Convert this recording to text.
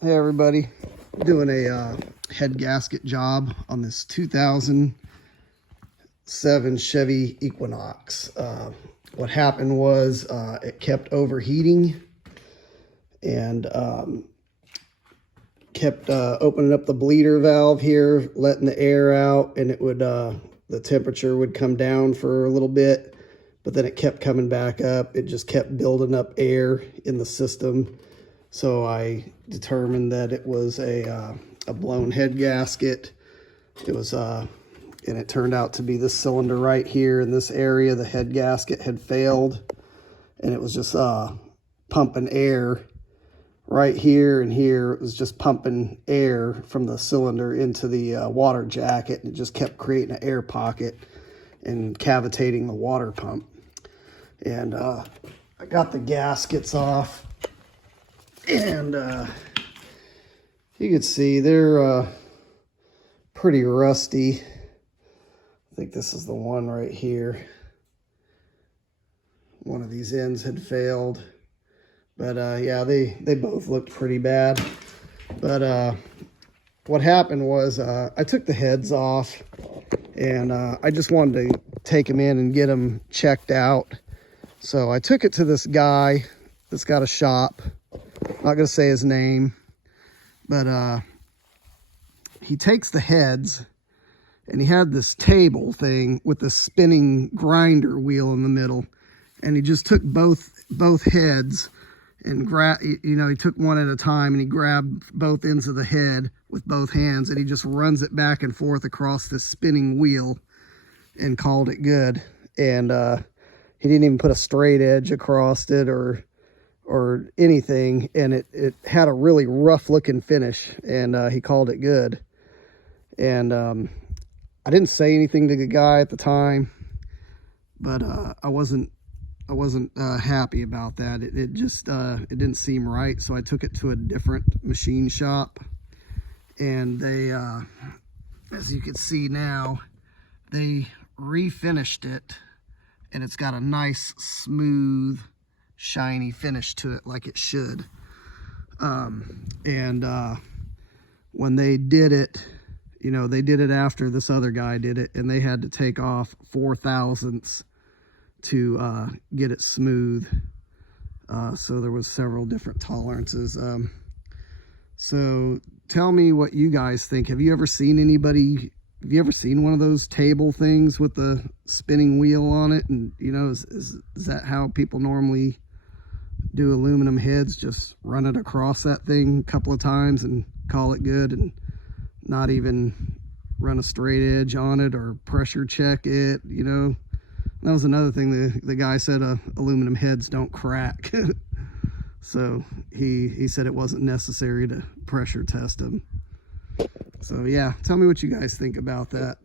Hey everybody, doing a head gasket job on this 2007 Chevy Equinox. What happened was it kept overheating and kept opening up the bleeder valve here, letting the air out, and it would the temperature would come down for a little bit, but then it kept coming back up. It just kept building up air in the system. So I determined that it was a blown head gasket. It was, and it turned out to be this cylinder right here in this area. The head gasket had failed, and it was just pumping air right here and here. It was just pumping air from the cylinder into the water jacket, and it just kept creating an air pocket and cavitating the water pump. And I got the gaskets off. And you can see they're pretty rusty. I think this is the one right here. One of these ends had failed. But yeah, they both looked pretty bad. But what happened was I took the heads off, and I just wanted to take them in and get them checked out. So I took it to this guy that's got a shop. Not gonna say his name, but he takes the heads, and he had this table thing with the spinning grinder wheel in the middle, and he just took both heads and he took one at a time, and he grabbed both ends of the head with both hands, and he just runs it back and forth across this spinning wheel and called it good. And he didn't even put a straight edge across it or anything, and it had a really rough looking finish, and he called it good. And I didn't say anything to the guy at the time, but I wasn't happy about that. It just it didn't seem right, so I took it to a different machine shop, and they as you can see now, they refinished it, and it's got a nice smooth shiny finish to it like it should. When they did it, they did it after this other guy did it, and they had to take off 0.004 to get it smooth. So there was several different tolerances. So tell me what you guys think. Have you ever seen one of those table things with the spinning wheel on it? And is that how people normally do aluminum heads? Just run it across that thing a couple of times and call it good, and not even run a straight edge on it or pressure check it? That was another thing. The guy said aluminum heads don't crack. So he said it wasn't necessary to pressure test them. So yeah, tell me what you guys think about that.